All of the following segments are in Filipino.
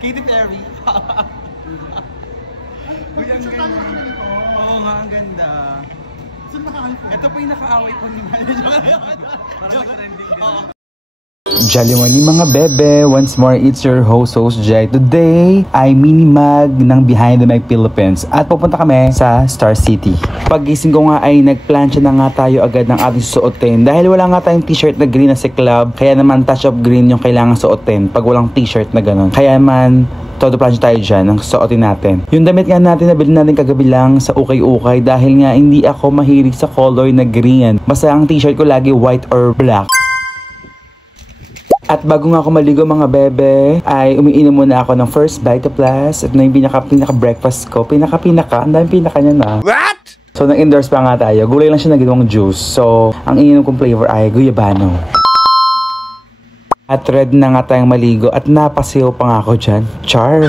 Katy Perry. Uy, ang ganda. Oo nga, ang ganda. Saan naka-iPhone? Ito po yung naka-away po ni Mali. Parang nag-trending din. Jolly morning mga bebe! Once more, it's your host Jai. Today ay mini-mag ng Behind the Mic Philippines at pupunta kami sa Star City. Pagising ko nga ay nagplansya na nga tayo agad ng ating suotin dahil wala nga tayong t-shirt na green na si club, kaya naman touch of green yung kailangan suotin pag walang t-shirt na ganun. Kaya naman todo plansya tayo dyan ng suotin natin. Yung damit nga natin nabili natin kagabi lang sa ukay-ukay dahil nga hindi ako mahilig sa color na green. Basta ang t-shirt ko lagi white or black. At bago nga ako maligo mga bebe, ay umiinom muna ako ng first bite of plus. At na yung pinaka-breakfast ko. Ang daming pinaka niya na. What? So nag-endorse pa nga tayo. Gulay lang siya na ginawang juice. So, ang ininom kong flavor ay guyabano. At red na nga tayong maligo. At napasiyaw pa nga ako dyan. Char!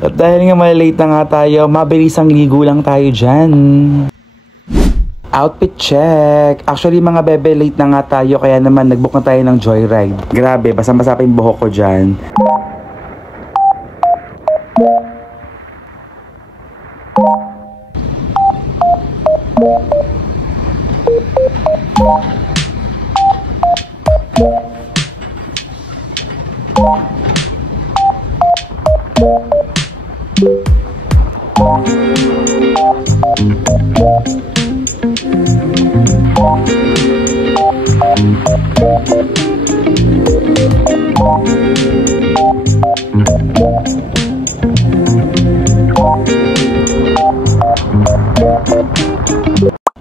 At dahil nga malilate na nga tayo, mabilisang ligo lang tayo dyan. Outfit check! Actually mga bebe, late na nga tayo kaya naman nagbook na tayo ng joyride. Grabe, basang-basa pa yung buhok ko dyan.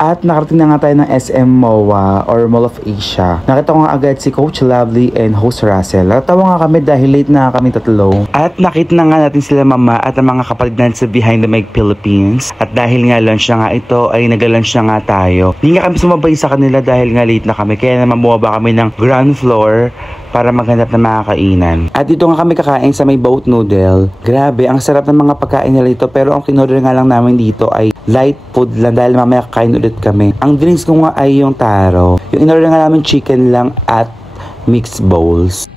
At nakarating na nga tayo ng SM MOA or Mall of Asia. Nakita ko nga agad si Coach Lovely and Host Russell. Natawa nga kami dahil late na kami tatlo. At nakita na nga natin sila mama at ang mga kapatid natin sa Behind the Mic Philippines. At dahil nga lunch na nga ito ay nag-lunch na nga tayo. Hindi nga kami sumabay sa kanila dahil nga late na kami. Kaya naman bumaba kami ng ground floor para maghanap ng mga kainan. At dito nga kami kakain sa may boat noodle. Grabe, ang sarap ng mga pagkain nila dito. Pero ang kinorder nga lang namin dito ay light food lang dahil mamaya kakain ulit kami. Ang drinks ko nga ay yung taro. Yung inorder nga namin chicken lang at mixed bowls.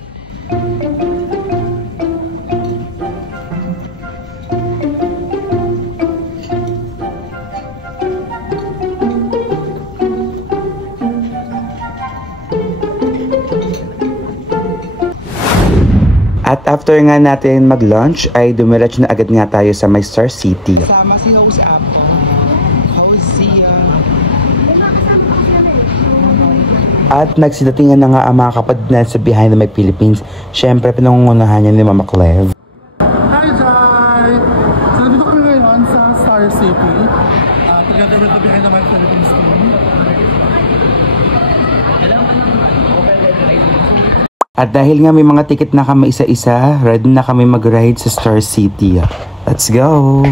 At after nga natin mag-lunch ay dumiretso na agad nga tayo sa my Star City. Kasama si Host Apple. Host siya. At nagsidatingan na nga ang mga kapatid na sa Behind the Mic Philippines. Siyempre pinangungunahan niya ni Mama Clev. Hi Jai! So nandito kami ngayon sa Star City. Together with the Behind the Mic Philippines team. At dahil nga may mga ticket na kami isa-isa, ready na kami mag-ride sa Star City. Let's go!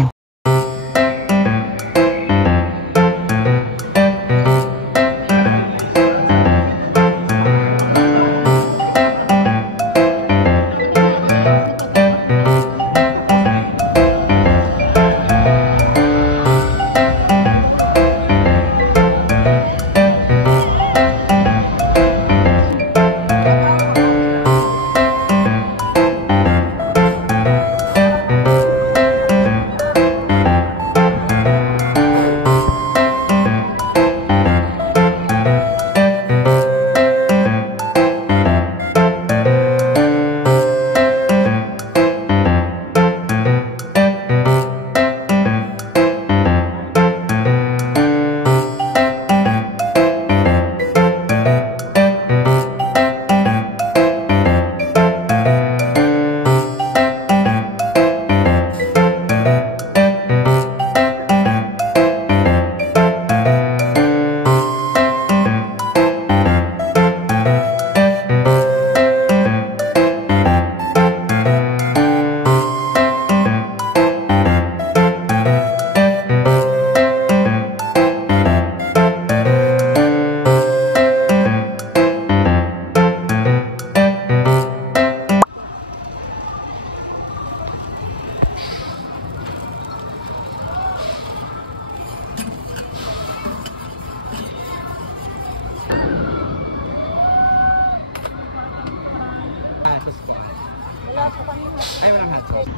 Ay, walang hot sauce.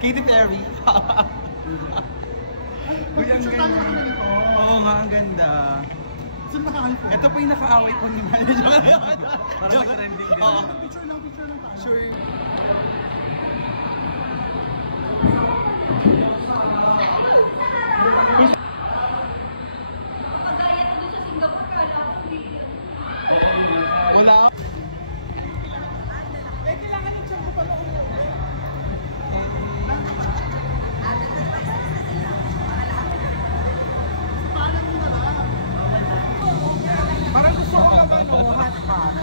Katy Perry. Uy, ang ganda. Oo nga, ang ganda. Saan nakakain po? Ito po yung nakaaway po ni Mali. Parang trending din. Oo. Picture lang tayo. Sure. Wala. Parang gusto ko lang hot pot.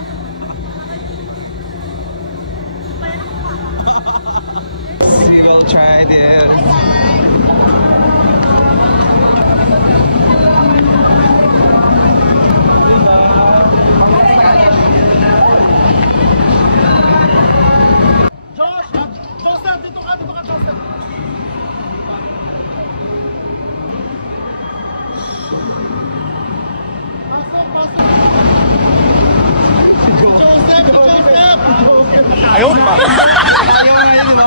We will try this. Joseph, dito ka, Joseph. Pasok. Joseph! Ayaw pa. Ayaw na yun, diba?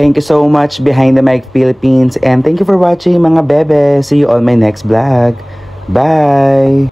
Thank you so much Behind the Mic Philippines, and thank you for watching mga bebe. See you on my next vlog. Bye!